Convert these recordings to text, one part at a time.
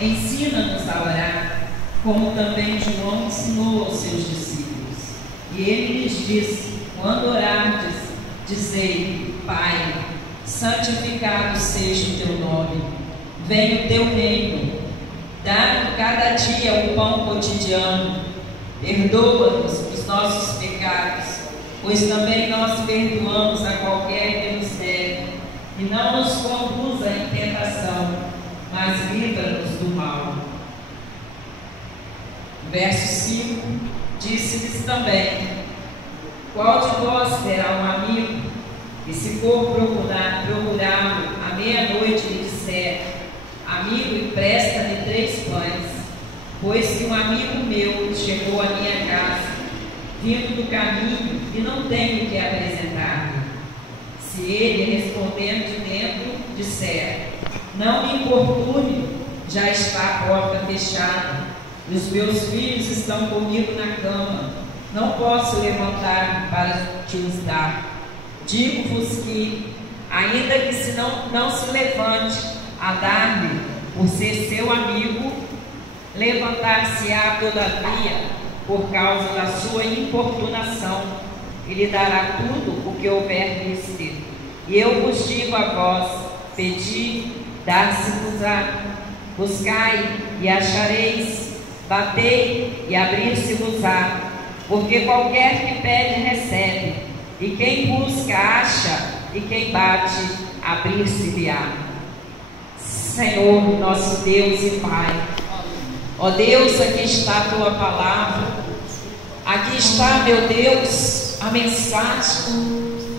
ensina-nos a orar, como também João ensinou aos seus discípulos. E ele lhes disse: quando orardes, dizei: Pai, santificado seja o teu nome, venha o teu reino, dá-nos cada dia o pão cotidiano, perdoa-nos os nossos pecados, pois também nós perdoamos a qualquer que nos deve, e não nos conduza em tentação, mas livra-nos do mal. Verso 5, disse-lhes também: qual de vós terá um amigo, e se for procurá-lo à meia-noite lhe disser: amigo, empresta-me 3 pães, pois que um amigo meu chegou à minha casa, vindo do caminho, e não tenho que apresentar-lhe? Se ele, respondendo de dentro, disser: não me importune, já está a porta fechada, e os meus filhos estão comigo na cama, não posso levantar para te os dar. Digo-vos que, ainda que se não se levante a dar-lhe, por ser seu amigo, levantar-se-á todavia, por causa da sua importunação, e lhe dará tudo o que houver de ser. E eu vos digo a vós: pedi, dar-se-vos-á, buscai e achareis, batei e abrir-se-vos-á, porque qualquer que pede recebe, e quem busca acha, e quem bate abrir-se-lhe-á. Senhor, nosso Deus e Pai, ó Deus, aqui está a tua palavra, aqui está, meu Deus, a mensagem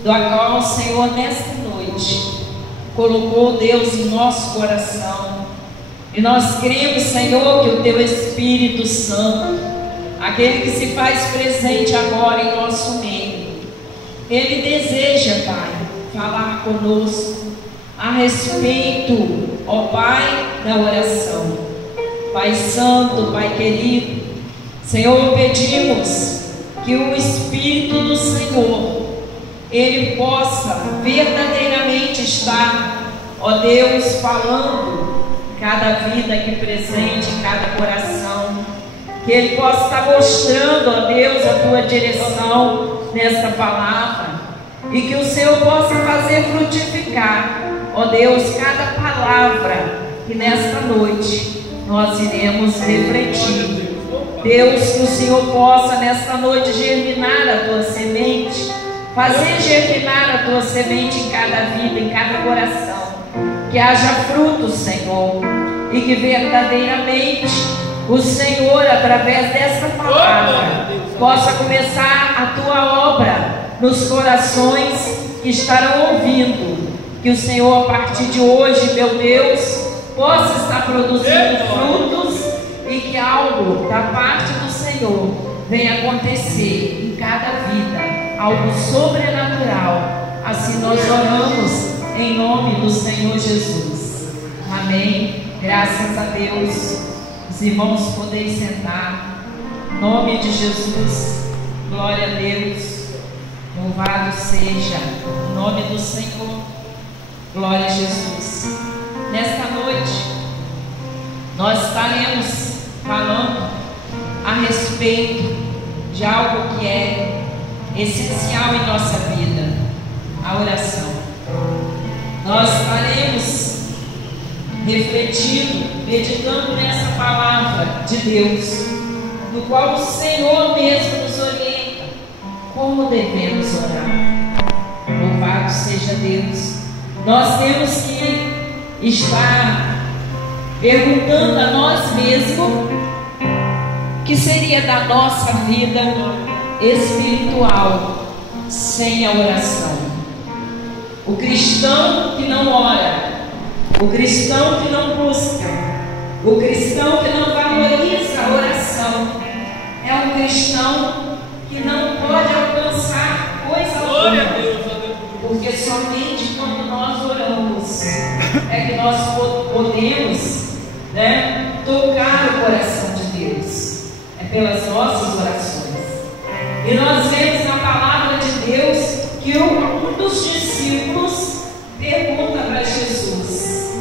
do qual o Senhor nesta noite colocou, Deus, em nosso coração. E nós cremos, Senhor, que o teu Espírito Santo, aquele que se faz presente agora em nosso meio, ele deseja, Pai, falar conosco a respeito, ó Pai, da oração. Pai Santo, Pai querido, Senhor, pedimos que o Espírito do Senhor, ele possa verdadeiramente estar, ó Deus, falando cada vida aqui presente, em cada coração, que ele possa estar mostrando, ó Deus, a tua direção nessa palavra, e que o Senhor possa fazer frutificar, ó Deus, cada palavra que nesta noite nós iremos refletir. Deus, que o Senhor possa nesta noite germinar a tua semente, fazer germinar a tua semente em cada vida, em cada coração, que haja frutos, Senhor, e que verdadeiramente o Senhor, através desta palavra, possa começar a tua obra nos corações que estarão ouvindo. Que o Senhor, a partir de hoje, meu Deus, possa estar produzindo frutos, e que algo da parte do Senhor venha acontecer em cada vida, algo sobrenatural. Assim nós oramos em nome do Senhor Jesus. Amém. Graças a Deus. Os irmãos podem sentar. Em nome de Jesus. Glória a Deus. Louvado seja o nome do Senhor. Glória a Jesus. Nesta noite, nós estaremos falando a respeito de algo que é essencial em nossa vida: a oração. Nós estaremos refletindo, meditando nessa palavra de Deus, no qual o Senhor mesmo nos orienta como devemos orar. Louvado seja Deus. Nós temos que estar perguntando a nós mesmos o que seria da nossa vida espiritual sem a oração. O cristão que não ora, o cristão que não busca, o cristão que não valoriza a oração, é um cristão que não pode alcançar coisa alguma. Porque somente quando nós oramos é que nós podemos, tocar o coração de Deus. É pelas nossas orações. E nós vemos na palavra de Deus que um dos discípulos pergunta para Jesus: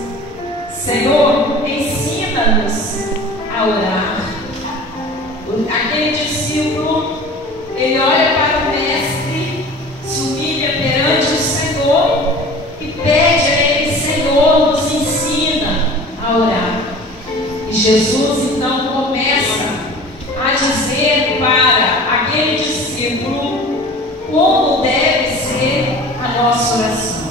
Senhor, ensina ensina-nos a orar. Aquele discípulo, ele olha para o mestre, se humilha perante o Senhor e pede a ele: Senhor, nos ensina a orar. E Jesus então começa a dizer para aquele discípulo como deve ser a nossa oração.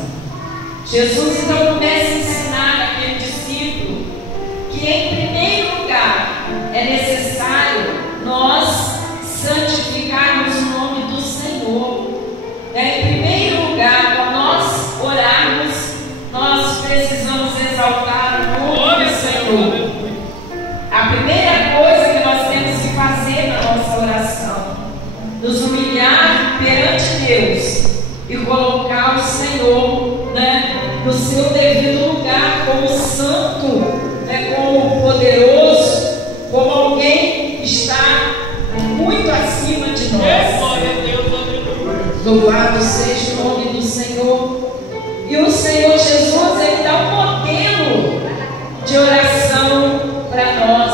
Jesus então começa a ensinar aquele discípulo que, em primeiro lugar, é necessário nós santificarmos o nome do Senhor. Em primeiro lugar, para nós orarmos, nós precisamos exaltar o nome do Senhor. A primeira coisa que nós temos que fazer na nossa oração, nos humilhar perante Deus e colocar o Senhor, no seu devido lugar, como santo, como poderoso, como alguém que está muito acima de nós. Louvado seja o nome do Senhor. E o Senhor Jesus, ele dá um modelo de oração para nós,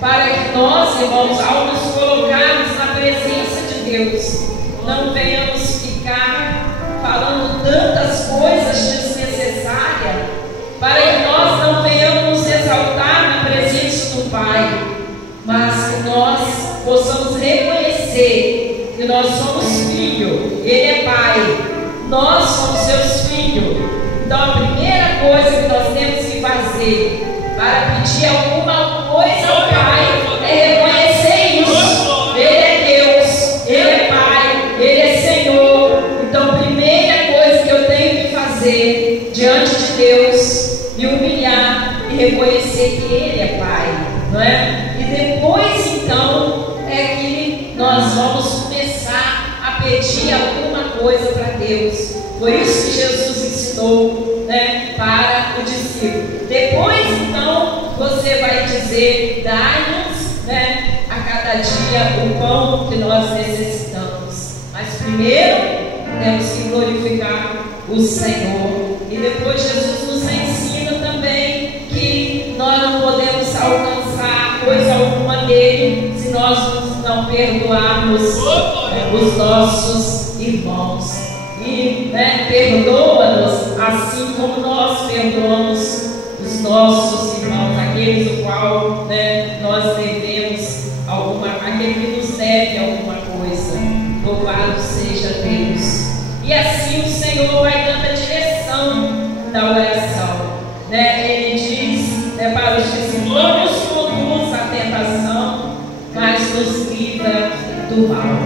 para que nós, irmãos, ao nos colocarmos na presença de Deus, não venhamos ficar falando tantas coisas desnecessárias, para que nós não venhamos nos exaltar na presença do Pai, mas que nós possamos reconhecer que nós somos filhos, Ele é Pai, nós somos seus filhos. Então a primeira coisa que nós temos que fazer para pedir alguma coisa ao Pai é reconhecer isso. Ele é Deus, Ele é Pai, Ele é Senhor. Então a primeira coisa que eu tenho que fazer diante de Deus, me humilhar e reconhecer que Ele é Pai, não é? E depois então é que nós vamos começar a pedir alguma coisa para Deus. Foi isso que Jesus ensinou, para o discípulo. Depois então você vai dizer: dai-nos, a cada dia o pão que nós necessitamos. Mas primeiro temos que glorificar o Senhor. E depois Jesus nos ensina também que nós não podemos alcançar coisa alguma dele se nós não perdoarmos os nossos irmãos. E perdoa-nos assim como nós perdoamos os nossos irmãos, aqueles do qual nós devemos aquele que nos deve alguma coisa. Louvado seja Deus. E assim o Senhor vai dando a direção da oração. Ele diz para os discípulos: não nos conduz à tentação, mas nos livra do mal.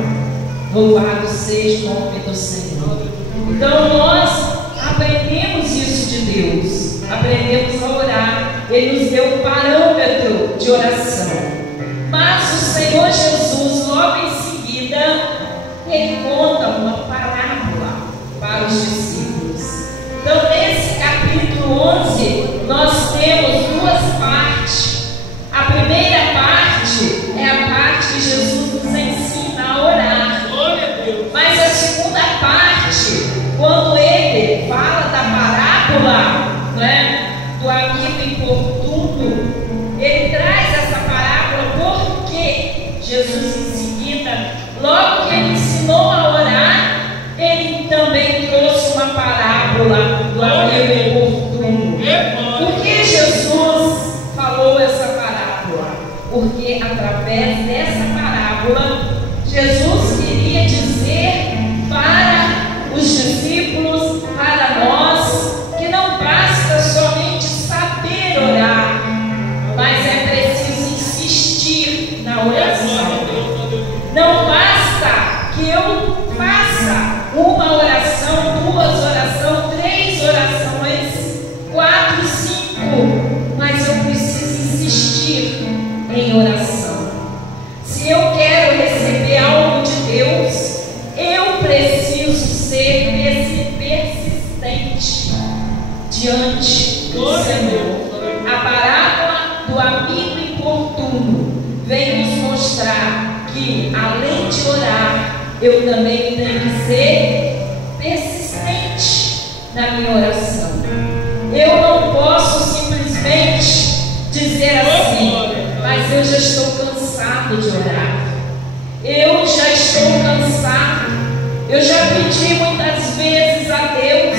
Louvado seja o nome do Senhor. Então nós aprendemos isso de Deus, aprendemos a orar. Ele nos deu um parâmetro de oração. Mas o Senhor Jesus, logo em seguida, ele conta uma parábola para os discípulos. Então nesse capítulo 11 nós temos duas partes. A primeira parte é a parte que Jesus nos ensina a orar. Mas a segunda parte, quando ele fala da parábola do amigo importuno, ele traz essa parábola porque Jesus em seguida, logo que ele ensinou a orar, ele também trouxe uma parábola do amigo importuno. Por que Jesus falou essa parábola? Porque através dessa parábola Jesus queria dizer para os discípulos, para nós, que não basta somente saber orar, mas é preciso insistir na oração. Não basta que eu faça uma oração, duas orações, três orações, 4, 5, mas eu preciso insistir em oração. Se eu quero receber algo de Deus, eu preciso ser persistente diante do Senhor. A parábola do amigo importuno vem nos mostrar que, além de orar, eu também tenho que ser persistente na minha oração. Eu não posso simplesmente dizer assim: mas eu já estou cansado de orar. Eu já estou cansado. Eu já pedi muitas vezes a Deus.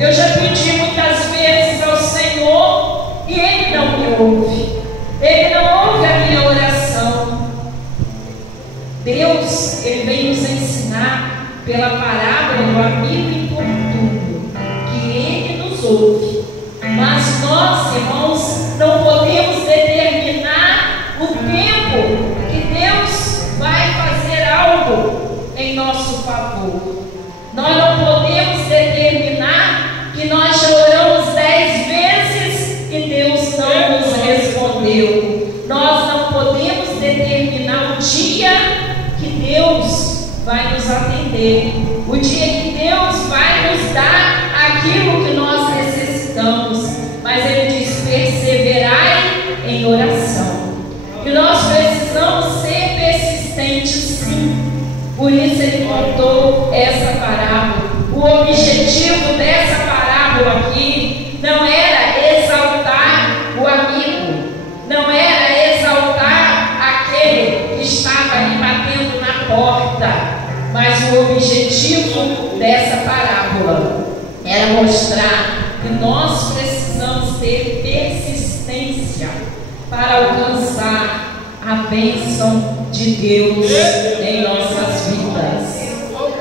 Eu já pedi muitas vezes ao Senhor e Ele não me ouve. Ele não ouve a minha oração. Deus, Ele vem nos ensinar pela parábola do amigo importuno, que Ele nos ouve. Mas nós, irmãos, não podemos determinar o tempo que Deus vai fazer algo em nosso favor. Nós não podemos determinar que nós já oramos 10 vezes e Deus não nos respondeu. Nós não podemos determinar o dia que Deus vai nos atender, o dia que Deus vai nos dar aquilo que nós necessitamos. Mas Ele diz: perseverai em oração. E nós precisamos ser persistentes, sim. Por isso Ele contou essa parábola. O objetivo dessa parábola aqui não era exaltar o amigo, não era exaltar aquele que estava ali batendo na porta, mas o objetivo dessa parábola era mostrar que nós precisamos ter persistência para alcançar a bênção de Deus em nossas vidas.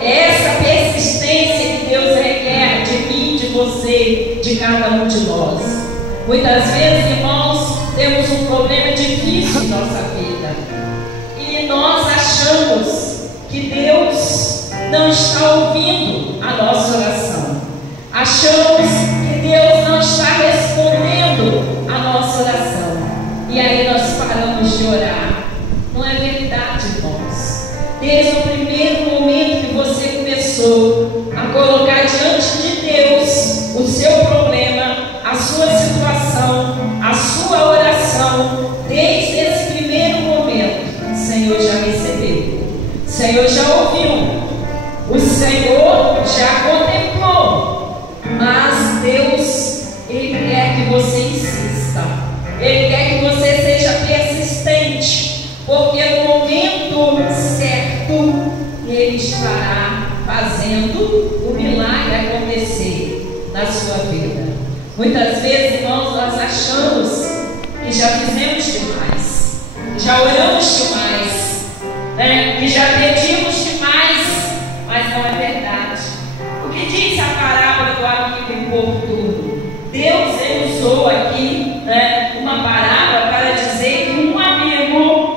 É essa persistência que Deus requer de mim, de você, de cada um de nós. Muitas vezes, irmãos, temos um problema difícil em nossa vida e nós achamos que Deus não está ouvindo a nossa oração. Achamos que Deus não está respondendo a nossa oração. E aí nós paramos de orar. Não é verdade, irmãos. Desde o primeiro momento que você começou a colocar diante de Deus o seu problema, a sua situação, a sua oração, desde esse primeiro momento, o Senhor já recebeu, o Senhor já ouviu, o Senhor já contemplou. Mas Deus, Ele quer que você insista, Ele quer que você seja persistente, porque no momento certo Ele estará fazendo o milagre acontecer na sua vida. Muitas vezes, irmãos, nós achamos que já fizemos demais, já oramos demais, né? Que já pedimos demais, mas não é verdade. O que diz a parábola do amigo importuno? Deus, Ele usou aqui, né, uma parábola para dizer que um amigo,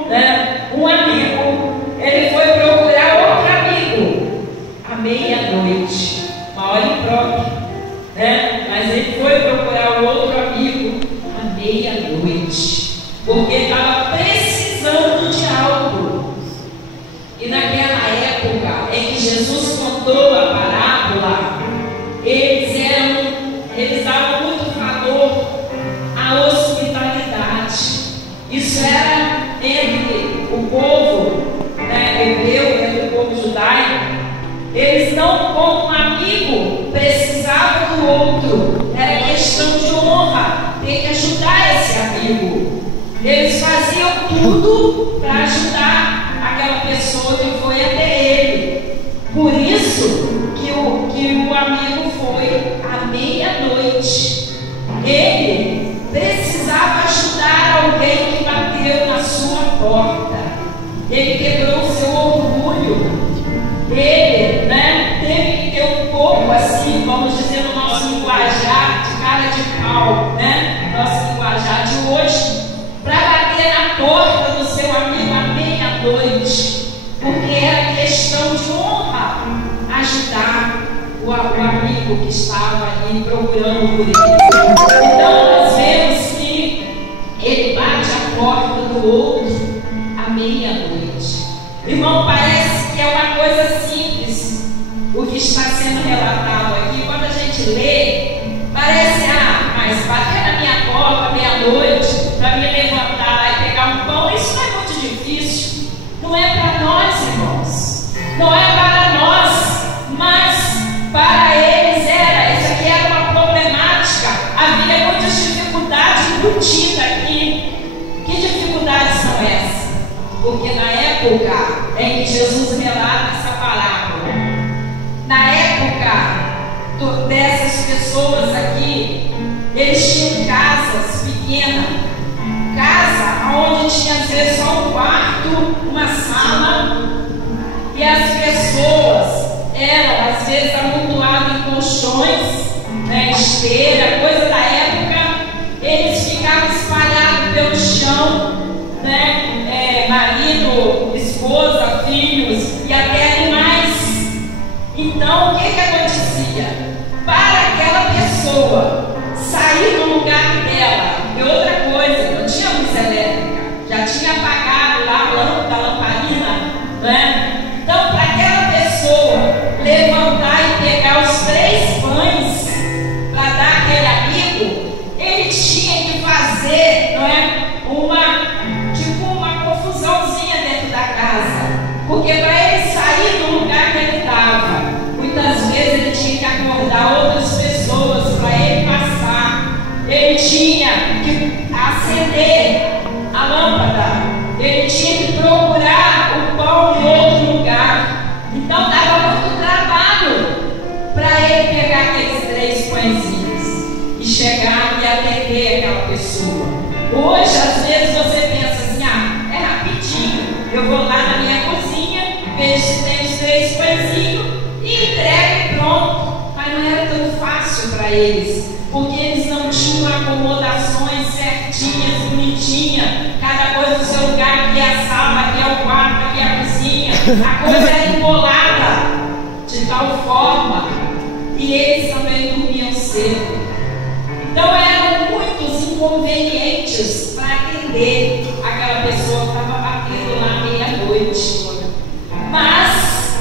ele foi procurar outro amigo à meia-noite, uma hora imprópria, né? Mas ele foi procurar o outro amigo à meia-noite, porque estava precisando de algo. E naquela época em que Jesus contou a parábola, eles davam muito valor à hospitalidade. Isso era entre o povo, né, hebreu, entre o povo judaico. Eles não, como um amigo, precisavam do outro. Era questão de honra, ter que ajudar esse amigo. Eles faziam tudo para ajudar aquela pessoa que foi até ele. Por isso que o amigo foi à meia-noite. Ele precisava ajudar alguém que bateu na sua porta. Ele quebrou o seu orgulho. Ele, né, teve que ter um pouco assim, vamos dizer, no nosso linguajar de cara de pau, né? Nosso linguajar de hoje, para bater na porta do seu amigo à meia-noite, porque era questão de honra ajudar o amigo que estava ali procurando por ele. Então nós vemos que ele bate a porta do outro à meia-noite. Irmão, parece que é uma coisa simples o que está sendo relatado aqui. Quando a gente lê, parece, mas bater na minha porta meia-noite para me levantar e pegar um pão, isso não é muito difícil. Não é para nós, irmãos, não é para nós, mas para eles era. Isso aqui era uma problemática. Havia muitas dificuldades embutidas aqui. Que dificuldades porque na época em que Jesus relata essa parábola, na época dessas pessoas aqui, eles tinham casas pequenas, casa onde tinha às vezes só um quarto, uma sala, e as pessoas eram às vezes amontoadas em colchões, né, esteira, coisa da época. Eles ficavam espalhados pelo chão, né, marido, esposa, filhos e até animais. Então o que acontecia? Para aquela pessoa sair do lugar dela, e outra coisa, não tinha luz elétrica, já tinha apagado lá a lamparina, né? Então, para aquela pessoa levantar e pegar os 3 pães para dar àquele amigo, ele tinha que fazer, não é, uma confusãozinha dentro da casa, porque para ele sair do lugar que ele estava, muitas vezes ele tinha que acordar outras pessoas para ele passar, ele tinha que acender a lâmpada, ele tinha que procurar o pão em outro lugar. Então dava muito trabalho para ele pegar aqueles 3 pãezinhos e chegar e atender aquela pessoa. Hoje, às vezes, você pensa assim: ah, é rapidinho, eu vou lá na minha cozinha, vejo se tem os 3 pãezinhos e entrego e pronto. Mas não era tão fácil para eles, porque eles não tinham acomodações certinhas, bonitinhas, cada coisa no seu lugar. Aqui é a sala, aqui é o quarto, aqui é a cozinha. A coisa era embolada de tal forma, e eles também dormiam cedo. Então eram muitos inconvenientes para atender aquela pessoa que estava batendo lá meia-noite. Mas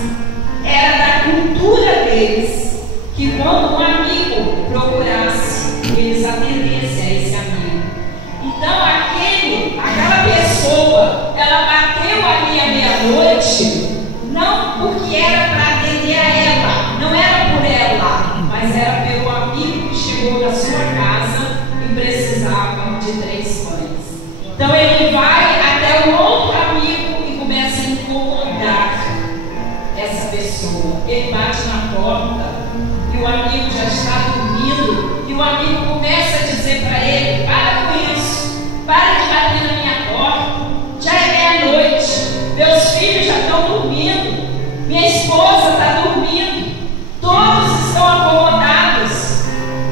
era da cultura deles que quando um amigo procurasse, eles atendessem a esse amigo. Então aquela pessoa, ela bateu ali à meia-noite, não porque era para atender a ela, não era por ela, mas era pelo amigo que chegou na sua casa e precisava de 3 pães. Então ele vai até o outro amigo e começa a incomodar essa pessoa. Ele bate na porta e o amigo já está dormindo, e o amigo começa a dizer para ele: para com isso, para de bater na minha porta, já é meia-noite, meus filhos já estão dormindo, minha esposa está dormindo, todos estão acomodados,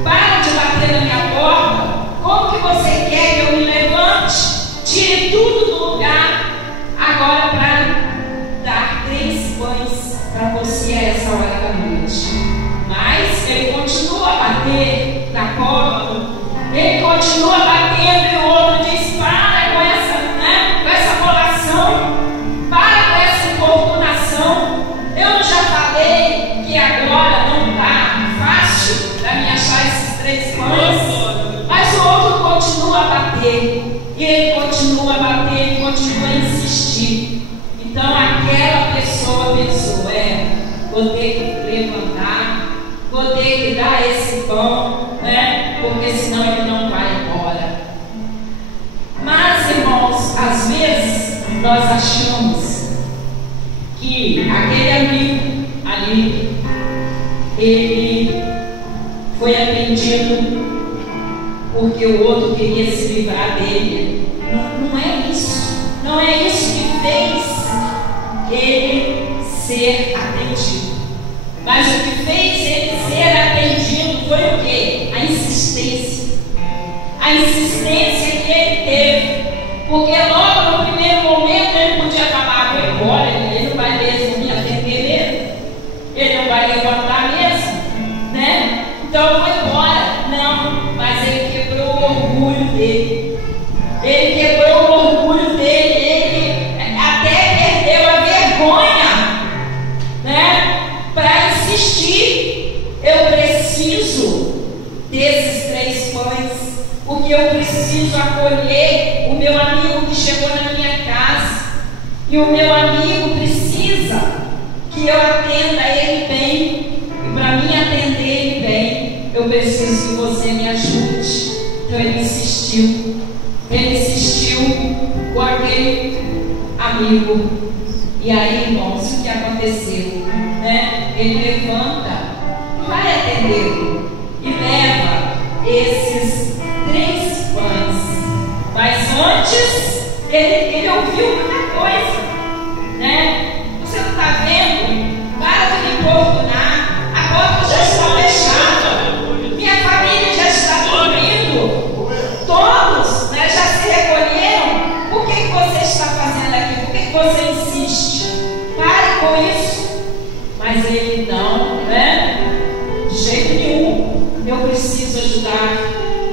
para de bater na minha porta. Como que você quer que eu me levante, tire tudo do lugar agora para dar 3 pães para você a essa hora da noite? Mas ele continua a bater na porta, ele continua batendo, e o outro diz: para com essa colação, para com essa importunação. Eu já falei que agora não está fácil para mim achar esses 3 pães. Mas o outro continua a bater, e ele continua a bater, ele continua a insistir. Então aquela pessoa pensou: vou ter que levantar, vou ter que dar esse pão, né? Porque senão ele não vai embora. Mas, irmãos, às vezes nós achamos que aquele amigo ali, ele foi atendido porque o outro queria se livrar dele. Não é isso. Não é isso que fez ele ser atendido. Mas o que fez ele ser atendido foi o quê? A insistência. A insistência que ele teve. Porque logo no primeiro momento ele podia falar: vou embora, ele não vai mesmo me atender mesmo, ele não vai levantar mesmo, né? Então eu vou embora. Não, mas ele quebrou o orgulho dele. Ele quebrou o orgulho dele, ele até perdeu a vergonha, né? Para insistir: eu preciso desses 3 pães, porque eu preciso acolher o meu amigo que chegou na minha casa, e o meu amigo precisa que eu atenda ele bem, e para mim atender ele bem, eu preciso que você me ajude. Então ele insistiu com aquele amigo. E aí, irmãos, o que aconteceu? Né? Ele levanta, vai atendê-lo e leva esses 3 pães. Mas antes, ele ouviu muita coisa, né? Você não está vendo? Para de me importunar. A porta já está fechada. Minha família já está dormindo. Todos, né, já se recolheram. Por que você está fazendo aqui? Por que você insiste? Pare com isso. Mas ele não, né? De jeito nenhum. Eu preciso ajudar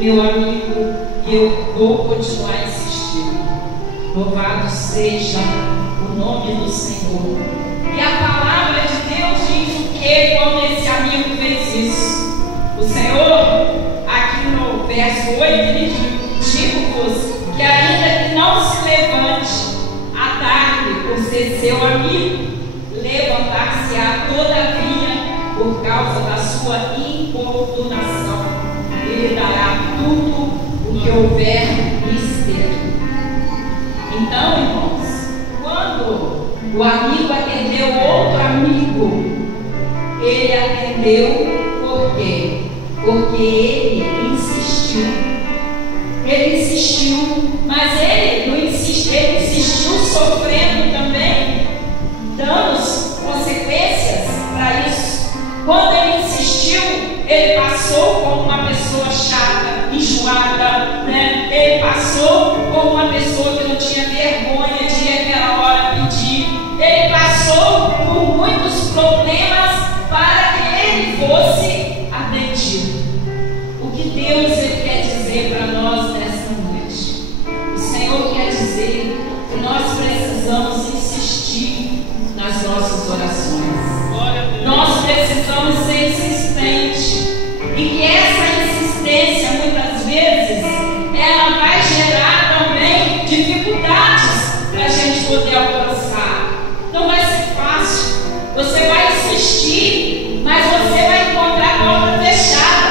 meu amigo e eu vou continuar insistindo. Louvado seja o nome do Senhor. E a palavra de Deus diz o que quando esse amigo fez isso? O Senhor, aqui no verso 8, ele diz: digo-vos que ainda que não se levante à tarde por ser seu amigo, levantar-se-á todavia por causa da sua importunação, e lhe dará tudo o que houver mister. Então, irmãos, quando o amigo atendeu outro amigo, ele atendeu por quê? Porque ele insistiu. Ele insistiu, mas ele não insistiu, ele insistiu sofrendo também danos, consequências para isso. Quando ele insistiu, ele passou como uma pessoa chata, enjoada, né? Ele passou como uma pessoa que não tinha vergonha de ir aquela hora pedir. Ele passou por muitos problemas para que ele fosse atendido. O que Deus ele quer dizer para nós nessa noite? O Senhor quer dizer que nós precisamos insistir nas nossas orações. Nós precisamos ser insistentes. E que essa insistência, muitas vezes, ela vai gerar também dificuldades para a gente poder alcançar. Não vai ser fácil. Você vai insistir, mas você vai encontrar a porta fechada.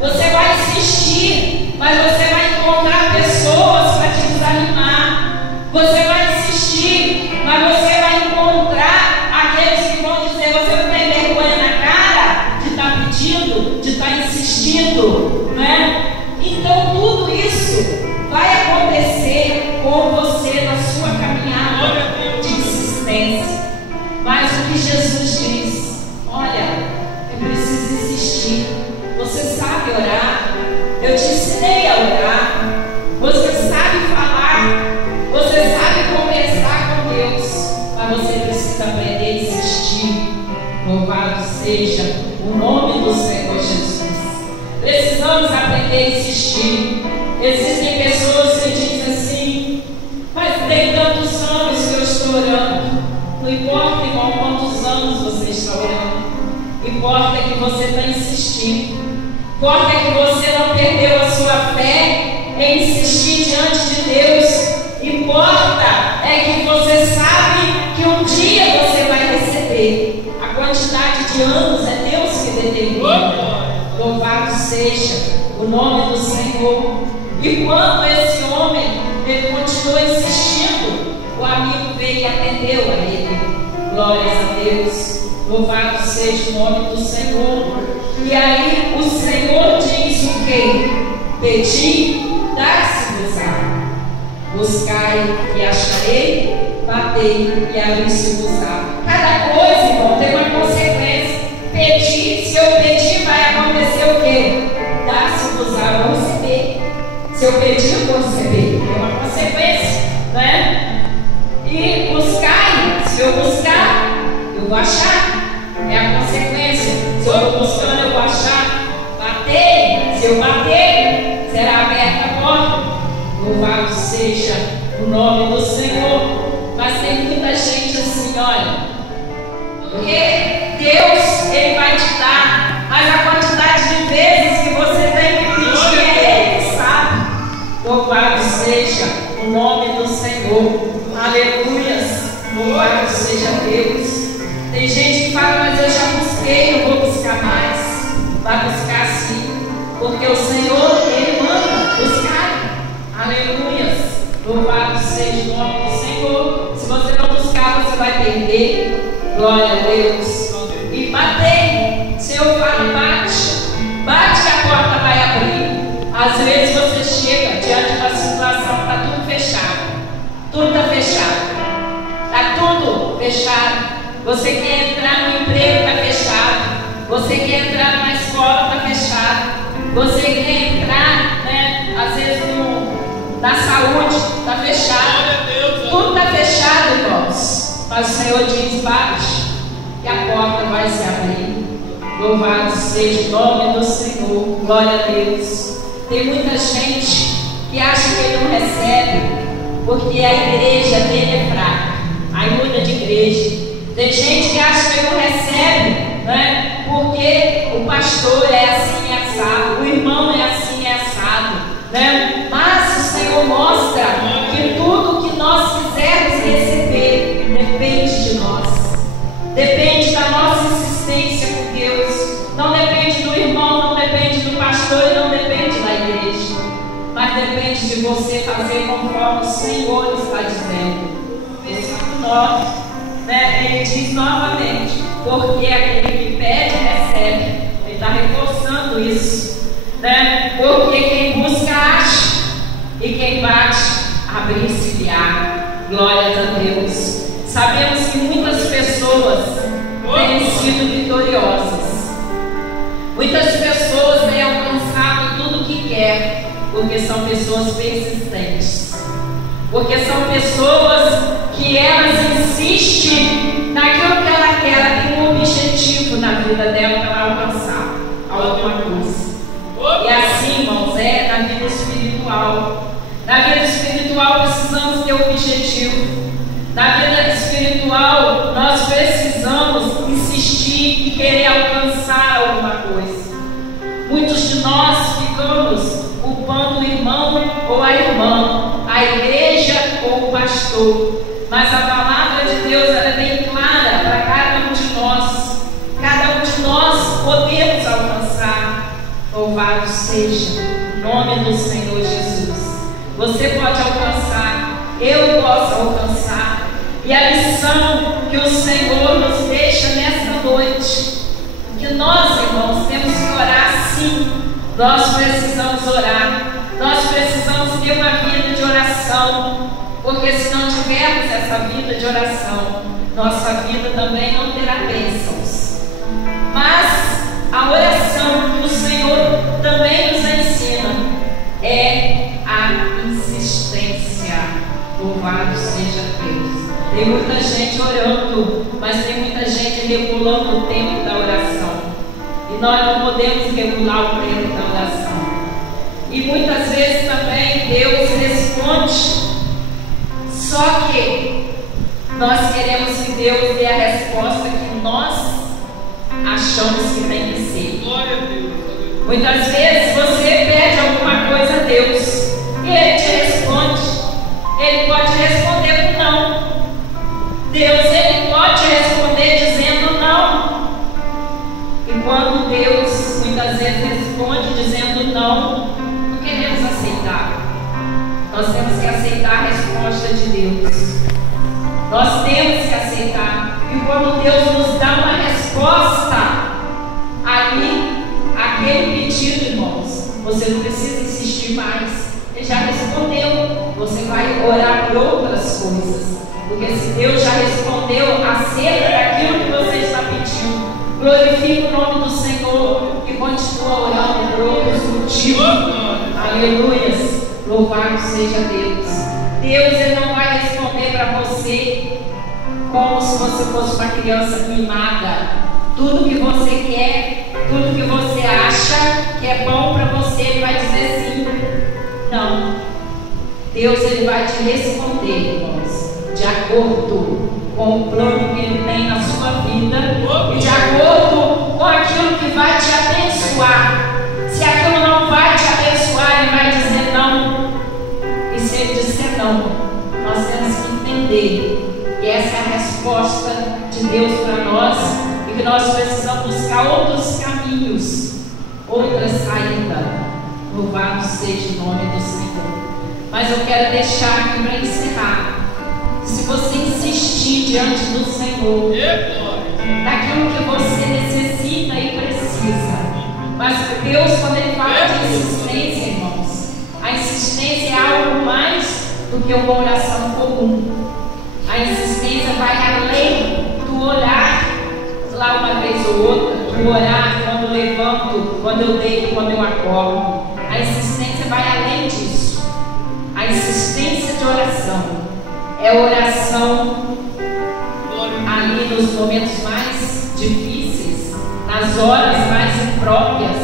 Você vai insistir, mas você vai encontrar pessoas para te desanimar. Você vai insistir, mas você vai encontrar aqueles que vão dizer: você não tem vergonha na cara de estar pedindo, de estar insistindo, não é? Então tudo isso vai acontecer com você na sua caminhada de insistência. Mas o que Jesus diz: olha, eu preciso insistir. Você sabe orar, eu te ensinei a orar. Você sabe falar, você sabe conversar com Deus, mas você precisa aprender a insistir. Louvado seja o nome do Senhor Jesus. Precisamos aprender a insistir. Existem pessoas que dizem assim: mas tem tantos anos que eu estou orando. Não importa, irmão, quantos anos você está orando. Importa que você está insistindo. Importa que você não perdeu a sua fé em insistir diante de Deus. Importa é que você sabe que um dia você vai receber. A quantidade de anos é Deus que determina. Louvado seja o nome do Senhor. E quando esse homem ele continuou insistindo, o amigo veio e atendeu a ele. Glórias a Deus. Louvado seja o nome do Senhor. E aí o Senhor diz o quê? Pedi, dar-se-vos-á. Buscai e acharei, batei e abrir-se-vos-á. Cada coisa, irmão, tem uma consequência. Pedir, se eu pedir, vai acontecer o quê? Dar-se-vos-á, vou receber. Se eu pedir, eu vou receber. É uma consequência, né? E buscai, se eu buscar, eu vou achar. É a consequência. Se eu estou buscando, eu vou achar. Bater, se eu bater, será aberta a porta. Louvado seja o nome do Senhor. Mas tem muita gente assim, olha, porque Deus, Ele vai te dar, mas a quantidade de vezes que você tem que pedir é Ele, sabe? Louvado seja o nome do Senhor. Aleluias. Louvado seja Deus. Tem gente que fala: mas eu já busquei, não vou buscar mais. Vai buscar sim, porque o Senhor, Ele manda buscar. Aleluias. Louvado seja o nome do Senhor. Se você não buscar, você vai perder. Glória a Deus. E batei. Senhor, fala, bate. Bate que a porta vai abrir. Às vezes você chega diante de uma situação, está tudo fechado. Tudo está fechado. Está tudo fechado. Você quer entrar no emprego, está fechado. Você quer entrar numa escola, está fechado. Você quer entrar, né, às vezes na saúde, está fechado. Tudo está fechado, irmãos. Mas o Senhor diz, bate, que a porta vai se abrir. Louvado seja o nome do Senhor. Glória a Deus. Tem muita gente que acha que ele não recebe porque a igreja dele é fraca. Aí muda de igreja. Tem gente que acha que ele não recebe, né, porque o pastor é assim e assado, o irmão é assim e assado, né? Mas o Senhor mostra que tudo que nós quisermos receber depende de nós. Depende da nossa insistência com Deus. Não depende do irmão, não depende do pastor e não depende da igreja. Mas depende de você fazer conforme o Senhor está dizendo. Versículo 9, né? Ele diz novamente, porque aquele que pede, recebe. Ele está reforçando isso, né? Porque quem busca, acha. E quem bate, abrir-se-lhe-á. Glórias a Deus. Sabemos que muitas pessoas têm sido vitoriosas. Muitas pessoas têm alcançado tudo o que quer, porque são pessoas persistentes. Porque são pessoas que elas insistem naquilo que ela quer. Ela tem um objetivo na vida dela para alcançar alguma coisa. E assim, irmãos, é na vida espiritual. Na vida espiritual precisamos ter um objetivo. Na vida espiritual, nós precisamos insistir e querer alcançar alguma coisa. Muitos de nós ficamos culpando o irmão ou a irmã, a igreja ou o pastor. Mas a palavra de Deus ela é bem clara para cada um de nós. Cada um de nós podemos alcançar. Louvado seja o nome do Senhor Jesus. Você pode alcançar, eu posso alcançar. E a lição que o Senhor nos deixa nesta noite, que nós, irmãos, temos que orar sim. Nós precisamos orar. Nós precisamos ter uma vida de oração. Porque se não tivermos essa vida de oração, nossa vida também não terá bênçãos. Mas a oração que o Senhor também nos ensina é a insistência. Louvado seja Deus. Tem muita gente orando, mas tem muita gente regulando o tempo da oração. E nós não podemos regular o tempo da oração. E muitas vezes também Deus responde. Só que nós queremos que Deus dê a resposta que nós achamos que tem que ser. Glória a Deus. Muitas vezes você pede alguma coisa a Deus e Ele te responde. Ele pode responder com não. Deus, Ele pode responder dizendo não. E quando Deus muitas vezes responde dizendo não, não queremos aceitar. Nós temos que aceitar a resposta de Deus. Nós temos que aceitar. E quando Deus nos dá uma resposta, ali, aquele pedido, irmãos, você não precisa insistir mais. Ele já respondeu. Você vai orar por outras coisas. Porque se Deus já respondeu acerca daquilo que você está pedindo, glorifique o nome do Senhor e continua orando por outros motivos. Aleluias. Louvado seja Deus. Deus ele não vai responder para você como se você fosse uma criança mimada. Tudo que você quer, tudo que você acha que é bom para você, ele vai dizer sim. Não. Deus ele vai te responder, irmãos, de acordo com o plano que ele tem na sua vida e de acordo com aquilo que vai te abençoar. Se aquilo não vai te abençoar, ele vai dizer não. E se ele disser não, nós temos que entender que essa é a resposta de Deus para nós e que nós precisamos buscar outros caminhos, outra saída. Louvado seja o nome do Senhor. Mas eu quero deixar aqui para encerrar. se você insistir diante do Senhor, daquilo que você necessita e precisa. Mas Deus, quando Ele fala de insistência, irmãos, a insistência é algo mais do que uma oração comum. A insistência vai além do orar lá uma vez ou outra, do orar quando eu levanto, quando eu deito, quando eu acordo. A insistência vai além disso. A insistência de oração é oração ali nos momentos mais difíceis, nas horas mais impróprias.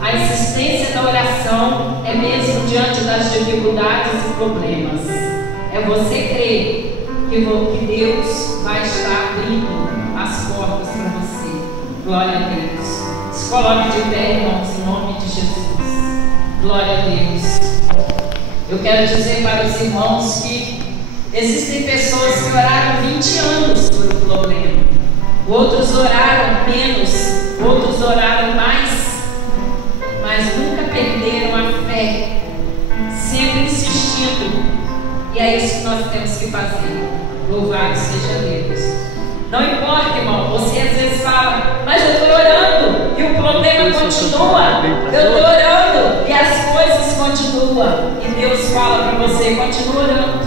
A insistência da oração é mesmo diante das dificuldades e problemas. É você crer que Deus vai estar abrindo as portas para você. Glória a Deus. Se coloque de pé, irmãos, em nome de Jesus. Glória a Deus. Eu quero dizer para os irmãos que existem pessoas que oraram 20 anos por um problema. Outros oraram menos, outros oraram mais, mas nunca perderam a fé, sempre insistindo. E é isso que nós temos que fazer. Louvado seja Deus. Não importa, irmão, você às vezes fala, mas eu estou orando e o problema continua. Eu estou orando e as coisas continuam. E Deus fala para você, continua orando,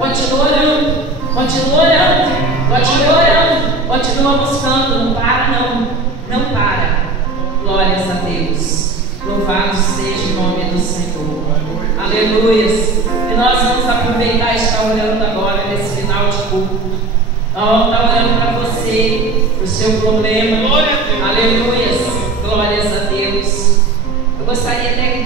continua orando, continua orando, continua orando, continua buscando, não para não, não para. Glórias a Deus. Louvado seja o nome do Senhor. Aleluia. E nós vamos aproveitar e estar orando agora nesse final de culto. Nós vamos estar orando para você, para o seu problema. Aleluia. Glórias a Deus. Eu gostaria até que